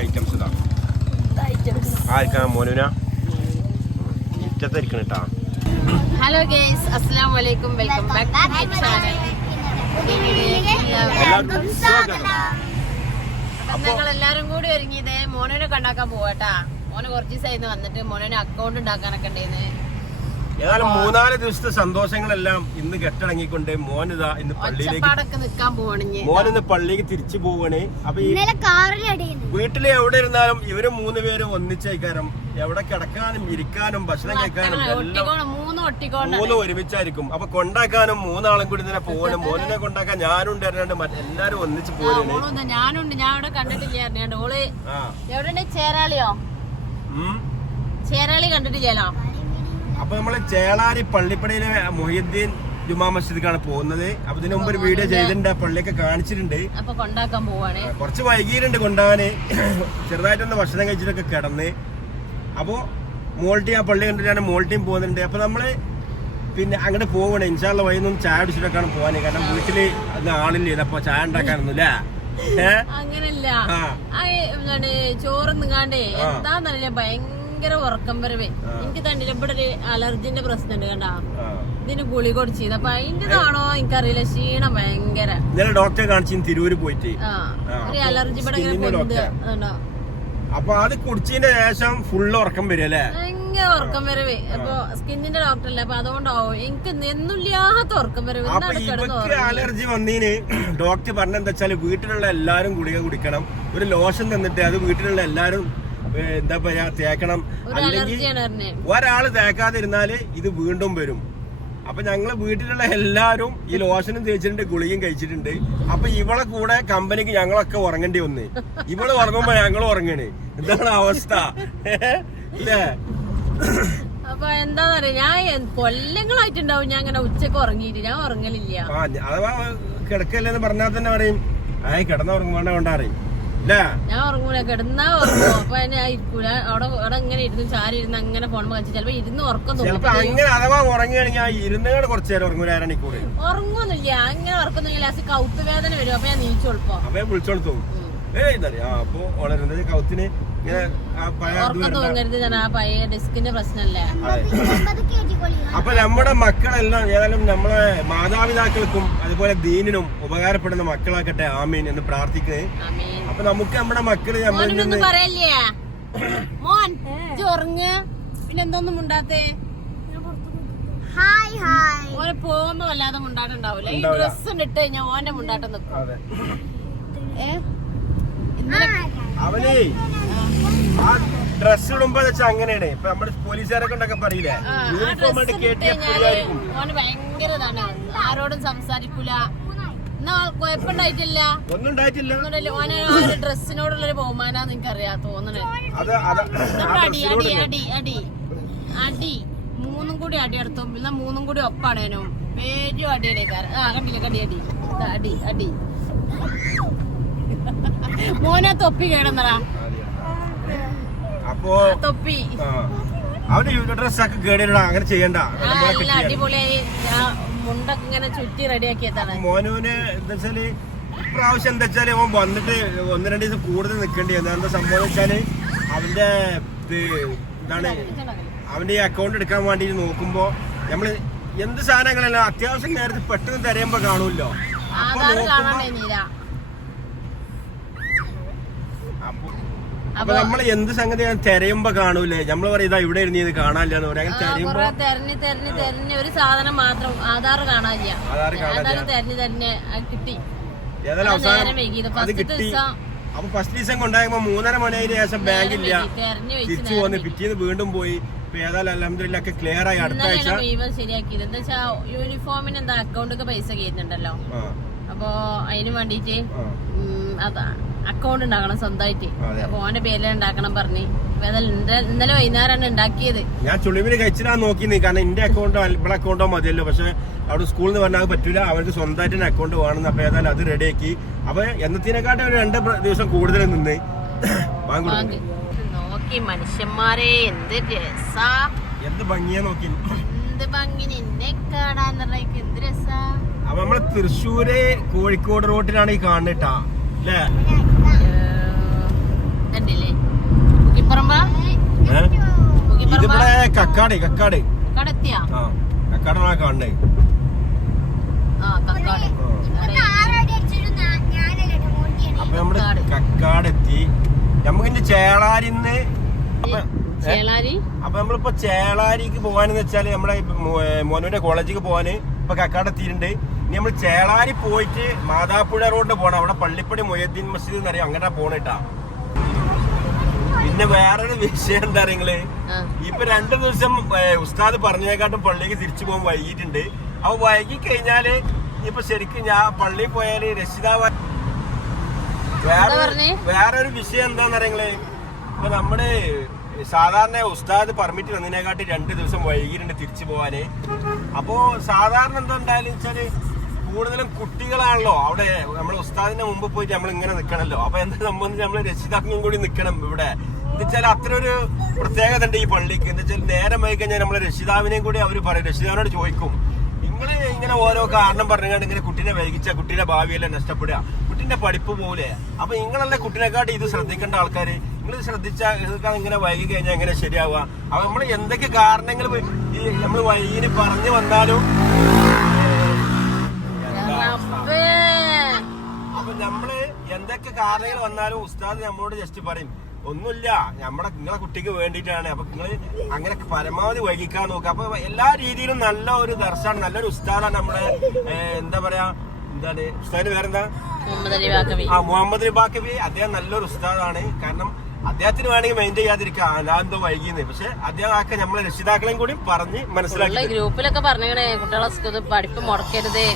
Items ഇതാ ആർക്കാ മോനുന ഇഷ്ടത്തിരിക്കണം കേട്ടാ. ഹലോ ഗൈസ്, അസ്സലാമു അലൈക്കും, welcome back to my channel. ഞങ്ങൾ എല്ലാരും കൂടി ഒരുങ്ങിയത് മോനോനെ കണ്ടാക്കാൻ പോവാട്ടാ. മോന് കുറച്ച് ദിവസമായിരുന്നു വന്നിട്ട് മോനോന് അക്കൗണ്ട് ഉണ്ടാക്കാനൊക്കെ ഉണ്ടായിരുന്നു. ഏതായാലും 3-4 ദിവസത്തെ സന്തോഷങ്ങളെല്ലാം ഇന്ന് കെട്ടടങ്ങിക്കൊണ്ട് മോനിതാ ഇന്ന് പള്ളിയിലേക്ക് നിക്കാൻ പോവാണ്. മോനിന്ന് പള്ളിക്ക് തിരിച്ചു പോവാണ്. അപ്പൊ വീട്ടില് എവിടെ ഇരുന്നാലും ഇവര് 3 പേരും ഒന്നിച്ചേക്കാരം. എവിടെ കിടക്കാനും ഇരിക്കാനും ഭക്ഷണം കഴിക്കാനും എല്ലാം 3 ഒരുമിച്ചായിരിക്കും. അപ്പൊ കൊണ്ടാക്കാനും 3 ആളും കൂടി തന്നെ പോകണം. മോനെ കൊണ്ടാക്കാൻ ഞാനുണ്ട് അറിയാണ്ട് എല്ലാരും ഒന്നിച്ച് പോവാണ്. ഞാനുണ്ട്, ഞാൻ ഇവിടെ കണ്ടിട്ടില്ല. ഓള് എവിടെ ചേരാളിയോ ചേരാളി കണ്ടിട്ടില്ലല്ലോ. അപ്പൊ നമ്മള് ചേളാരി പള്ളിപ്പടിയിലെ മൊഹീദ്ദീൻ ജുമാ മസ്ജിദിക്കാണ് പോകുന്നത്. അപ്പൊ ഇതിനു മുമ്പ് ഒരു വീഡിയോ ചെയ്തിട്ടുണ്ട്, പള്ളിയൊക്കെ കാണിച്ചിട്ടുണ്ട്. അപ്പൊ കൊണ്ടാക്കാൻ പോവാണ്. കുറച്ച് വൈകിയിട്ടുണ്ട് കൊണ്ടാവാന്. ചെറുതായിട്ടൊന്ന് ഭക്ഷണം കഴിച്ചിട്ടൊക്കെ കിടന്ന്. അപ്പൊ മോൾട്ടി ആ പള്ളി കണ്ടിട്ടാണ് മോൾട്ടിയും പോകുന്നുണ്ട്. അപ്പൊ നമ്മള് പിന്നെ അങ്ങോട്ട് പോവണേ. ഇൻഷാള്ള വൈകുന്നേരം ചായ അടിച്ചിട്ടൊക്കെയാണ് പോവാന്. കാരണം വീട്ടില് അന്ന് ആളില്ലേ, അപ്പൊ ചായ ഉണ്ടാക്കാനൊന്നുമില്ല. അങ്ങനല്ല, ചോറ് നിങ്ങാണ്ടേ എന്താന്നറിയില്ല, ഭയങ്കര ഉറക്കം വരവേ. എനിക്ക് തന്നെ ഇവിടെ ഒരു അലർജിന്റെ പ്രശ്നമുണ്ട് കണ്ടാ. ഇതിന് ഗുളി കൊടുച്ചിരുന്നു. അപ്പൊ അതിന്റെതാണോ എനിക്കറിയില്ല, ക്ഷീണം ഭയങ്കര. ഡോക്ടറെ കാണിച്ചു തിരൂര് പോയിട്ട് ഒരു അലർജി ഇവിടെ ഇങ്ങനെ. അപ്പൊ അത് കുടിച്ചതിന്റെ ശേഷം ഫുള്ള് ഉറക്കം വരും അല്ലേ? ഭയങ്കര ഉറക്കം വരവേ. അപ്പൊ സ്കിന്നിന്റെ ഡോക്ടറല്ലേ, അപ്പൊ അതുകൊണ്ടാവും എനിക്ക് എന്നില്ലാത്ത ഉറക്കം വരവ്. അലർജി വന്നീന് ഡോക്ടർ പറഞ്ഞെന്താ വെച്ചാല് വീട്ടിലുള്ള എല്ലാരും ഗുളിക കുടിക്കണം. ഒരു ലോഷൻ തന്നിട്ട് അത് വീട്ടിലുള്ള എല്ലാരും എന്താ പറയാ തേക്കണം. അല്ലെങ്കിൽ ഒരാള് തേക്കാതിരുന്നാല് ഇത് വീണ്ടും വരും. അപ്പൊ ഞങ്ങള് വീട്ടിലുള്ള എല്ലാരും ഈ ലോഷനും തേച്ചിട്ടുണ്ട്, ഗുളികയും കഴിച്ചിട്ടുണ്ട്. അപ്പൊ ഇവളെ കൂടെ കമ്പനിക്ക് ഞങ്ങളൊക്കെ ഉറങ്ങേണ്ടി വന്ന്. ഇവള് ഉറങ്ങുമ്പോ ഞങ്ങൾ ഉറങ്ങണേ. എന്താണ് അവസ്ഥ ഇല്ലേ? അപ്പൊ എന്താ പറയാ, ഞാൻ കൊല്ലങ്ങളായിട്ടുണ്ടാവും ഞാൻ അങ്ങനെ ഉച്ചക്ക് ഉറങ്ങിയിട്ട്. ഞാൻ ഉറങ്ങലില്ല. അഥവാ കിടക്കല്ലെന്ന് പറഞ്ഞാൽ തന്നെ പറയും കിടന്ന ഉറങ്ങാണ്ട കൊണ്ടറിയും. ഞാൻ ഉറങ്ങൂല, കിടന്നാ ഉറങ്ങും. അപ്പൊ ഞാൻ ഇരിക്കൂല, അവിടെ ഇങ്ങനെ ഇരുന്ന് ചാരി ഇരുന്ന് അങ്ങനെ ഫോൺ വെച്ച് ചിലപ്പോ ഇരുന്ന് ഉറക്കം തോന്നും. അഥവാ ഉറങ്ങുകയാണെങ്കിൽ ഇരുന്നോട് കുറച്ചു നേരം ഉറങ്ങൂല, അരമണിക്കൂർ ഉറങ്ങൊന്നുമില്ല. അങ്ങനെ ഉറക്കൊന്നുമില്ല. കൗത്ത് വേദന വരും. അപ്പൊ ഞാൻ നീച്ചു കൊടുക്കും. അപ്പൊ വിളിച്ചോളൂ. അപ്പൊ വളരുന്നത് കൗത്തിന് ഉറക്കം തോന്നരുത്. ഞാൻ ആ പഴയ ഡിസ്കിന്റെ പ്രശ്നല്ലേ. അപ്പൊ നമ്മുടെ മക്കളെല്ലാം ഏതായാലും നമ്മളെ മാതാപിതാക്കൾക്കും അതുപോലെ ദീനിനും ഉപകാരപ്പെടുന്ന മക്കളാക്കട്ടെ, ആമീൻ എന്ന് പ്രാർത്ഥിക്കുന്നത്. അപ്പൊ നമുക്ക് നമ്മുടെ മക്കള് പറയല്ലേ മോൻ ഉറങ്ങ, പിന്നെ എന്തോന്നും മുണ്ടാത്തേ. ഓനെ പോകുമ്പോ വല്ലാതെ മുണ്ടാട്ടുണ്ടാവൂല. ഈ ഡ്രസ് ഇട്ട് കഴിഞ്ഞാൽ ഓന്റെ മുണ്ടാട്ടം നിൽക്കും. അവന് ആ ഡ്രസ് ഇടുമ്പോ വെച്ചാൽ അങ്ങനെയാണ്. ഇപ്പൊ നമ്മുടെ പോലീസുകാരൊക്കെ ഉണ്ടൊക്കെ പറയില്ലേ, യൂണിഫോം ആയിട്ട് കേട്ടിയായിരിക്കും. ഓന് ഭയങ്കര ഇതാണ്, ആരോടും സംസാരിക്കൂല. എന്നാ കുഴപ്പമുണ്ടായിട്ടില്ല, ഒന്നും ഉണ്ടായിട്ടില്ല. ഓന് ഡ്രസ്സിനോടുള്ളൊരു ബഹുമാനാന്ന് എനിക്കറിയാ തോന്നണേ. അടി അടി അടി അടി അടി 3 കൂടി അടി എടുത്തും, പിന്നെ 3 കൂടി ഒപ്പാണേനും പേരും അടിയടേക്കാരൻ. കണ്ടില്ല കടി അടി അടി അടി. മോനെ തൊപ്പി കേടുന്നടാ. അപ്പൊ തൊപ്പി അവന്റെ ഡ്രസ്സൊക്കെ കേടിടാ, അങ്ങനെ ചെയ്യണ്ട. അടിപൊളിയായി മുണ്ടൊക്കെ ഇങ്ങനെ ചുറ്റി റെഡിയാക്കിയതാണ്. മോനുവിന് എന്താ വെച്ചാല് ഇപ്രാവശ്യം എന്താ വെച്ചാല് അവൻ വന്നിട്ട് 1-2 ദിവസം കൂടുതൽ നിൽക്കേണ്ടി വന്നു. എന്താ സംഭവം വെച്ചാല് അവന്റെ എന്താണ് അവന്റെ ഈ അക്കൗണ്ട് എടുക്കാൻ വേണ്ടി നോക്കുമ്പോ നമ്മള് എന്ത് സാധനങ്ങളെല്ലാം അത്യാവശ്യം നേരത്തെ പെട്ടെന്ന് തിരയുമ്പോ കാണൂല്ലോ. അപ്പൊ നമ്മള് എന്ത് സംഗതി തിരയുമ്പോ കാണൂലേ, നമ്മള് പറയും ഇതാ ഇവിടെ ഇരുന്ന് ഇത് കാണാനില്ലെന്ന് പറയാം. അങ്ങനെ തെരഞ്ഞ് ഒരു സാധനം മാത്രം ആധാർ കാണാനില്ല. തെരഞ്ഞ് കിട്ടി. ഏതായാലും അവസാനം അത് കിട്ടി. അപ്പൊ ഫസ്റ്റ് ദിവസം കൊണ്ടാകുമ്പോ 3:30 മണിയായതിനു ശേഷം ബാങ്കില്ല, തിരിച്ചു പോന്ന് പിറ്റേന്ന് വീണ്ടും പോയി. ഏതായാലും അൽഹംദുലില്ലാ ഒക്കെ ക്ലിയർ ആയി. അടുത്ത ആഴ്ച ശരിയാക്കിയത് എന്താ വെച്ചാ യൂണിഫോമിന് എന്താ അക്കൗണ്ടൊക്കെ പൈസ കയറ്റുന്നുണ്ടല്ലോ. അപ്പൊ അതിന് വേണ്ടീട്ട് അക്കൗണ്ട് ഉണ്ടാക്കണം സ്വന്തമായിട്ട്. അപ്പൊ ഓന്റെ പേരിൽ ഉണ്ടാക്കണം പറഞ്ഞ് ഇന്നലെ വൈകുന്നേരമാണ് ഉണ്ടാക്കിയത്. ഞാൻ ചുളിവിന് കഴിച്ചിടാൻ നോക്കി, കാരണം എന്റെ അക്കൗണ്ടോ ഇവിടെ അക്കൗണ്ടോ മതിയല്ലോ. പക്ഷെ അവിടെ സ്കൂളിൽ നിന്ന് പറഞ്ഞാൽ പറ്റൂല, അവർക്ക് സ്വന്തമായിട്ട് തന്നെ അക്കൗണ്ട് വേണം. അപ്പൊ ഏതായാലും അത് റെഡിയാക്കി. അപ്പൊ എന്നത്തിനെക്കാട്ടും ഒരു 2 ദിവസം കൂടുതൽ നിന്ന് നോക്കി. മനുഷ്യന്മാരെ എന്ത് രസാ, എന്ത് ഭംഗിയാ നോക്കി, എന്ത് ഭംഗി നിന്നെ കാണാൻ എന്ത് രസാ. അപ്പൊ നമ്മള് തൃശ്ശൂര് കോഴിക്കോട് റോട്ടിലാണ് ഈ കാണുന്നിട്ടാ അല്ലേ? കക്കാട് കക്കാടെത്തിയാ ആ കക്കാടാണ് കാണണ്ടേ. അപ്പൊ നമ്മള് കക്കാടെത്തി. നമുക്കിന്റെ ചേളാരിന്ന് അപ്പൊ നമ്മളിപ്പോ ചേളാരിക്ക് പോവാനെന്ന് വെച്ചാല് നമ്മുടെ മോനുവിന്റെ കോളേജിക്ക് പോവാന് ഇപ്പൊ കക്കാടെത്തിയിട്ടുണ്ട്. ഇനി നമ്മൾ ചേളാരി പോയിട്ട് മാതാപ്പുഴ റോഡ് പോണം. അവിടെ പള്ളിപ്പടി മൊയ്യദ്ദീൻ മസ്ജിദ് എന്നറിയാം, അങ്ങനെ പോണിട്ടാ. പിന്നെ വേറൊരു വിഷയം എന്താ നിങ്ങള്, ഇപ്പൊ 2 ദിവസം ഉസ്താദ് പറഞ്ഞേക്കാട്ടും പള്ളിക്ക് തിരിച്ചു പോകാൻ വൈകിട്ടുണ്ട്. അപ്പൊ വൈകി കഴിഞ്ഞാല് ഇപ്പൊ ശരിക്കും ഞാൻ പള്ളിയിൽ പോയാല് രക്ഷിതാവ് വേറൊരു വിഷയം എന്താന്നറിയങ്ങള്, ഇപ്പൊ നമ്മുടെ സാധാരണ ഉസ്താദ് പെർമിറ്റ് വന്നതിനെക്കാട്ടി 2 ദിവസം വൈകിട്ടുണ്ട് തിരിച്ചു പോവാന്. അപ്പോ സാധാരണ എന്താ ഉണ്ടായാലും വെച്ചാല് കൂടുതലും കുട്ടികളാണല്ലോ അവിടെ. നമ്മളെ ഉസ്താദിന്റെ മുമ്പ് പോയിട്ട് നമ്മൾ ഇങ്ങനെ നിൽക്കണല്ലോ. അപ്പൊ എന്താ സംബന്ധിച്ച് നമ്മള് രക്ഷിതാക്കളും കൂടി നിൽക്കണം ഇവിടെ. എന്താ വെച്ചാൽ അത്ര ഒരു പ്രത്യേകത ഉണ്ട് ഈ പള്ളിക്ക്. എന്താ വെച്ചാൽ നേരം വൈകി കഴിഞ്ഞാൽ നമ്മളെ രക്ഷിതാവിനെയും കൂടി അവര് പറയും, രക്ഷിതാവിനോട് ചോദിക്കും, നിങ്ങള് ഇങ്ങനെ ഓരോ കാരണം പറഞ്ഞുകൊണ്ട് ഇങ്ങനെ കുട്ടീനെ വൈകിച്ച കുട്ടീന്റെ ഭാവിയെല്ലാം നഷ്ടപ്പെടുക, കുട്ടീന്റെ പഠിപ്പ് പോലെ. അപ്പൊ നിങ്ങളല്ലേ കുട്ടീനെക്കാട്ടി ഇത് ശ്രദ്ധിക്കേണ്ട ആൾക്കാര്. നിങ്ങൾ ശ്രദ്ധിച്ചാൽ ഇങ്ങനെ വൈകി കഴിഞ്ഞാൽ എങ്ങനെ ശരിയാവുക? അപ്പൊ നമ്മള് എന്തൊക്കെ കാരണങ്ങൾ ഈ നമ്മള് വൈകിന് പറഞ്ഞു വന്നാലും അപ്പൊ നമ്മള് എന്തൊക്കെ കാരണങ്ങൾ വന്നാലും ഉസ്താദ് നമ്മളോട് ജസ്റ്റ് പറയും, ഒന്നുമില്ല, നിങ്ങളെ കുട്ടിക്ക് വേണ്ടിയിട്ടാണ്. അപ്പൊ നിങ്ങള് അങ്ങനെ പരമാവധി വൈകിക്കാൻ നോക്കുക. അപ്പൊ എല്ലാ രീതിയിലും നല്ല ഒരു ദർശനം, നല്ലൊരു ഉസ്താദാണ് നമ്മളെ. എന്താ പറയാ, എന്താണ് ഉസ്താദിന്റെ പേരെന്താ? മുഹമ്മദ് അലി ബാക്കവി. അദ്ദേഹം നല്ലൊരു ഉസ്താദാണ്. കാരണം അദ്ദേഹത്തിന് വേണമെങ്കിൽ മെയിൻ ചെയ്യാതിരിക്കാം, അല്ലാന്തോ വൈകിന്ന്. പക്ഷെ അദ്ദേഹം ആക്കെ നമ്മളെ രക്ഷിതാക്കളെയും കൂടി പറഞ്ഞ് മനസ്സിലാക്കി. ഗ്രൂപ്പിലൊക്കെ പറഞ്ഞേ കുട്ടികളെ പഠിപ്പ് മുടക്കരുത്.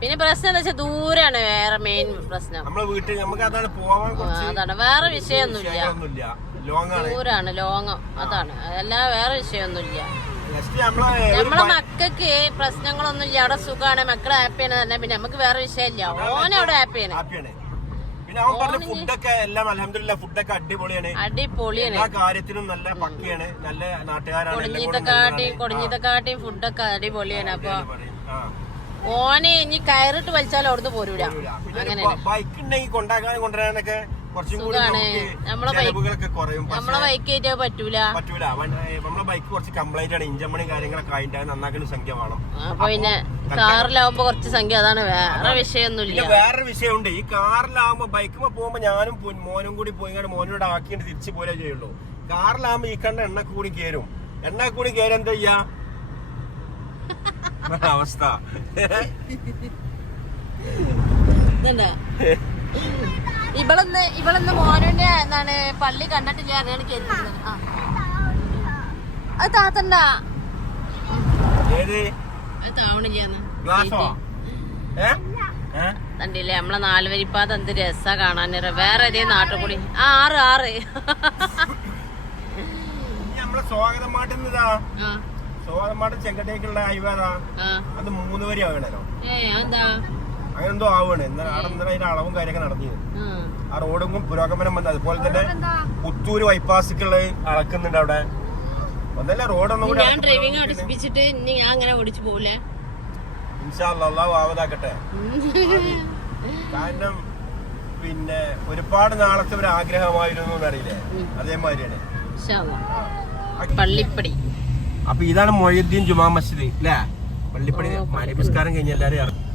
പിന്നെ പ്രശ്നം എന്താ വെച്ചാൽ ദൂരാണ് വേറെ മെയിൻ പ്രശ്നം. നമ്മളെ വീട്ടിൽ നമുക്ക് അതാണ് പോവാൻ, അതാണ് വേറെ വിഷയമൊന്നുമില്ല. ദൂരാണ്, ലോങ്, അതാണ്. അല്ലാതെ വേറെ വിഷയമൊന്നുമില്ല. നമ്മളെ മക്കൾക്ക് പ്രശ്നങ്ങളൊന്നുമില്ല, അവിടെ സുഖമാണ്, മക്കളെ ഹാപ്പിയാണ് തന്നെ. പിന്നെ നമുക്ക് വേറെ വിഷയമില്ല, ഓനെ അവിടെ ഹാപ്പിയാണ്. പിന്നെ അവൻ പറഞ്ഞ ഫുഡൊക്കെ എല്ലാം അൽഹംദുലില്ലാ ഫുഡൊക്കെ അടിപൊളിയാണ്. എല്ലാ കാര്യത്തിനും നല്ല പക്കയാണ്, നല്ല നാട്ടുകാരാണ്. കൊടിഞ്ഞിതക്കാട്ടിയും ഫുഡൊക്കെ അടിപൊളിയാണ്. അപ്പൊ ഓനെ ഇനി കയറിട്ട് വലിച്ചാലും അവിടുന്ന് പോരൂല. അങ്ങനെ ബൈക്ക് ഉണ്ടെങ്കിൽ കൊണ്ടാക്കാനും കൊണ്ടുവരാനൊക്കെ കുറച്ചും കൂടി ചെലവുകളൊക്കെ കുറയും. നമ്മളെ ബൈക്ക് ആയിട്ട് പറ്റൂല. നമ്മളെ ബൈക്ക് കുറച്ച് കംപ്ലൈന്റ് ആണ്, ഇഞ്ചൻ പണി കാര്യങ്ങളൊക്കെ ആയിട്ട് നന്നാക്കുന്ന സംഖ്യ വേണം. അപ്പൊ പിന്നെ കാറിലാവുമ്പോ കുറച്ച് സംഖ്യ, അതാണ് വേറെ വിഷയമൊന്നുമില്ല. വേറൊരു വിഷയമുണ്ട്, ഈ കാറിലാവുമ്പോ ബൈക്കുമ്പോ പോകുമ്പോ ഞാനും മോനും കൂടി പോയി മോനോട് ആക്കിയിട്ട് തിരിച്ചു പോലെ ചെയ്യുള്ളൂ. കാറിലാവുമ്പോ ഈ കണ്ട എണ്ണ കൂടി കയറും. എണ്ണ കൂടി കയറി എന്താ ചെയ്യാ അവസ്ഥ? ഇവളൊന്ന് മോനുന്റെ എന്താണ് പള്ളി കണ്ടിട്ടില്ല, അറിയാണ് കേൾക്കുന്നത്. അത് താത്തണ്ട കണ്ടില്ലേ നമ്മളെ 4 വരിപ്പാത എന്ത് രസാ കാണാൻ. വേറെ ഏതേ നാട്ടിൽ കൂടി 6 നമ്മളെ സ്വാഗതമായിട്ട് ചെങ്കട്ടേക്കുള്ള ഹൈവേതാ, അത് 3 വരി ആകണല്ലോ. അങ്ങനെ എന്തോ ആവുകയാണ്. അവിടെ അതിന്റെ അളവും കാര്യമൊക്കെ നടന്നു. ആ റോഡും പുരോഗമനം വന്നത്. അതുപോലെ തന്നെ പുത്തൂര് ബൈപ്പാസിക്കുള്ള അളക്കുന്നുണ്ട് അവിടെ. ഒന്നല്ല റോഡൊന്നും കൂടി ഇൻഷാ അല്ലാഹ് ആവതാക്കട്ടെ. കാരണം പിന്നെ ഒരുപാട് നാളത്തെ ഒരു ആഗ്രഹമായിരുന്നു എന്നറിയില്ലേ, അതേമാതിരിയാണ് പള്ളിപ്പടി. അപ്പൊ ഇതാണ് മൊയ്യദ്ദീൻ ജുമാ മസ്ജിദ് അല്ലേ? പള്ളിപ്പടി മരിപസ്കാരം കഴിഞ്ഞ എല്ലാരും ഇറങ്ങും.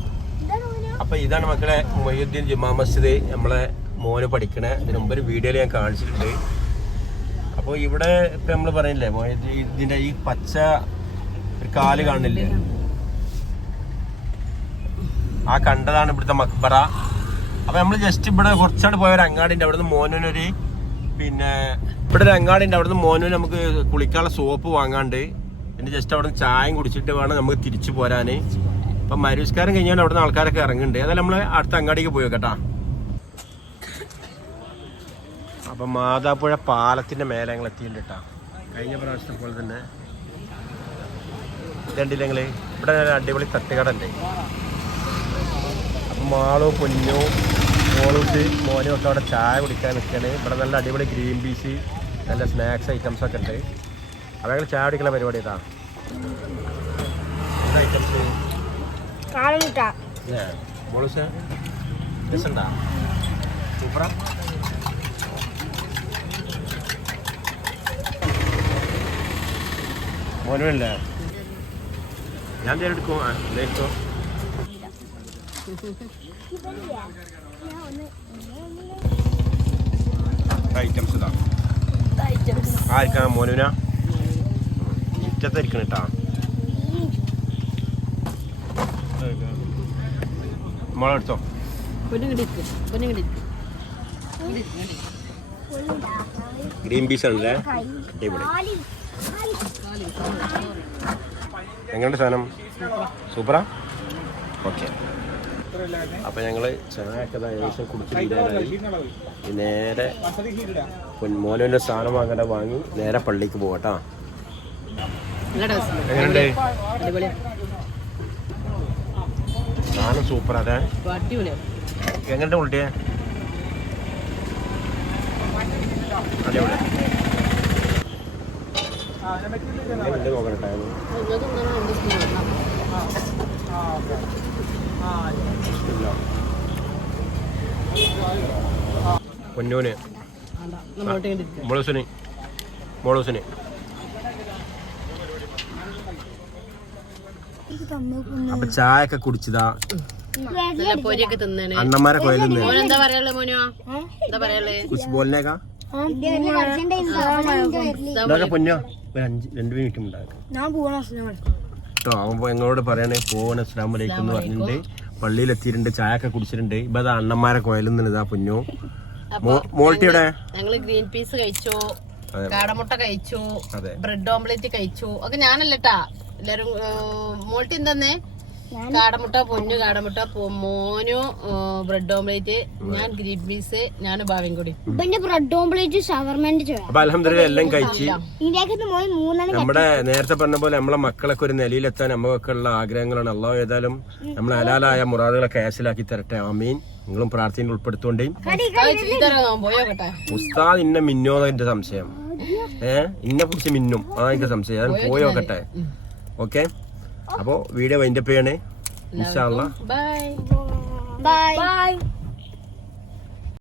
അപ്പൊ ഇതാണ് മക്കളെ മൊയ്യദ്ദീൻ ജുമാ മസ്ജിദ്. നമ്മളെ മോന് പഠിക്കണ ഇതിന് മുമ്പ് ഒരു വീഡിയോയിൽ ഞാൻ കാണിച്ചിട്ടുണ്ട്. അപ്പൊ ഇവിടെ ഇപ്പൊ നമ്മള് പറയില്ലേ ഇതിന്റെ ഈ പച്ച ഒരു കാല് കാണില്ലേ, ആ കണ്ടതാണ് ഇവിടുത്തെ മക്ബറ. അപ്പൊ നമ്മള് ജസ്റ്റ് ഇവിടെ കുറച്ചാണ് പോയ ഒരു അങ്ങാടിന്റെ അവിടുന്ന് മോനൊരു പിന്നെ ഇവിടെ ഒരു അങ്ങാടിന്റെ അവിടുന്ന് മോനു നമുക്ക് കുളിക്കാനുള്ള സോപ്പ് വാങ്ങാണ്ട്, പിന്നെ ജസ്റ്റ് അവിടെ നിന്ന് ചായം കുടിച്ചിട്ട് വേണം നമുക്ക് തിരിച്ചു പോരാന്. അപ്പൊ മരുസ്കാരം കഴിഞ്ഞാൽ അവിടുന്ന് ആൾക്കാരൊക്കെ ഇറങ്ങുന്നുണ്ട്. അതായത് നമ്മള് അടുത്ത അങ്ങാടിക്ക് പോയി കേട്ടാ. അപ്പൊ മാതാപ്പുഴ പാലത്തിന്റെ മേലെ ഞങ്ങൾ എത്തിയിട്ടുണ്ട് കേട്ടാ. കഴിഞ്ഞ പ്രാവശ്യത്തെ പോലെ തന്നെ രണ്ടില്ല ഞങ്ങള് ഇവിടെ അടിപൊളി തട്ടുകട ഉണ്ട്. അപ്പൊ മാളോ പൊന്നോ മോളൂസ് മോനും ഒക്കെ അവിടെ ചായ കുടിക്കാൻ നിൽക്കുകയാണ്. ഇവിടെ നല്ല അടിപൊളി ഗ്രീൻ പീസ്, നല്ല സ്നാക്സ് ഐറ്റംസ് ഒക്കെ ഉണ്ട്. അപ്പോൾ ഞങ്ങൾ ചായ കുടിക്കുന്ന പരിപാടി ഇതാ. ഐറ്റംസ് മോളൂസ് രസമുണ്ടാ? സൂപ്പറാ. മോനുവല്ലേ ഞാൻ എടുക്കും എടുത്തോ ഐറ്റംസ് ഇതാ ആയിരിക്കാം മോനുവിനാ ഇരിക്കണം കേട്ടാ മോളെടുത്തോ ഗ്രീൻ പീസ് ആണല്ലേ അടിപൊളി എങ്ങനെയുണ്ട് സാധനം സൂപ്പറാ ഓക്കെ അപ്പം ഞങ്ങൾ ചായയൊക്കെ ഏകദേശം കുടിച്ച് നേരെ മോനുവിൻ്റെ സാധനം വാങ്ങി നേരെ പള്ളിക്ക് പോകട്ടാ എങ്ങനെയുണ്ട് സാധനം സൂപ്പർ അതെ എങ്ങനെയുണ്ട് കുട്ടിയെ അടിപൊളി നോക്കട്ടെ പൊന്നൂന് മോളൂസിന് അപ്പൊ ചായ ഒക്കെ കുടിച്ചതാ പൊരിയൊക്കെ തിന്നേ അണ്ണന്മാരെ കൊയലുന്നേ എന്താ പറയാ മോനോ എന്താ പറയാ കുछ बोलने का പൊന്നോ 2 മിനിറ്റ് ഉണ്ടാകും കേട്ടോ ആവുമ്പോ ഞങ്ങളോട് പറയണേ പോവാൻ അസ്സലാമു അലൈക്കും എന്ന് പറഞ്ഞിട്ടുണ്ട് പള്ളിയിലെത്തിയിട്ടുണ്ട് ചായ ഒക്കെ കുടിച്ചിട്ടുണ്ട് ഇപ്പൊ അത് അണ്ണന്മാരെ കൊയലുന്നിതാ പൊന്നോ മോൾട്ടിയുടെ ഞങ്ങള് ഗ്രീൻ പീസ് കഴിച്ചു കാടമുട്ട കഴിച്ചു ബ്രെഡ് ഓംലെറ്റ് കഴിച്ചു ഒക്കെ ഞാനല്ലട്ടാ എല്ലാരും മോൾട്ടി എന്താന്നേ കാടമുട്ട പൊന്നു കാടമുട്ട മോനു ബ്രെഡ് ഓംലെറ്റ് ഞാൻ ഗ്രീൻ പീസ് ഞാൻ ഭാവിയും കൂടി ബ്രെഡ് ഓംലെറ്റ് ഷവർമന്റെ അപ്പൊ അൽഹംദുലില്ലാ എല്ലാം കഴിച്ച് നമ്മുടെ നേരത്തെ പറഞ്ഞ പോലെ നമ്മളെ മക്കളൊക്കെ ഒരു നിലയിലെത്താൻ നമുക്കൊക്കെ ഉള്ള ആഗ്രഹങ്ങളാണ് അള്ളാഹു ഏതായാലും നമ്മളെ ഹലാലായ മുറാദുകളൊക്കെ ഹാസിലാക്കി തരട്ടെ ആമീൻ നിങ്ങളും പ്രാർത്ഥനയിൽ ഉൾപ്പെടുത്തോണ്ടേ ഉസ്താദ് ഇന്ന മിന്നോന്ന് സംശയം ഇന്നെ കുറിച്ച് മിന്നും അതെനിക്ക് സംശയം ഞാൻ പോയോക്കട്ടെ ഓക്കെ അപ്പോ വീഡിയോ വൈൻഡപ്പ് ചെയ്യണേ ഇൻഷാ അല്ലാഹ് ബൈ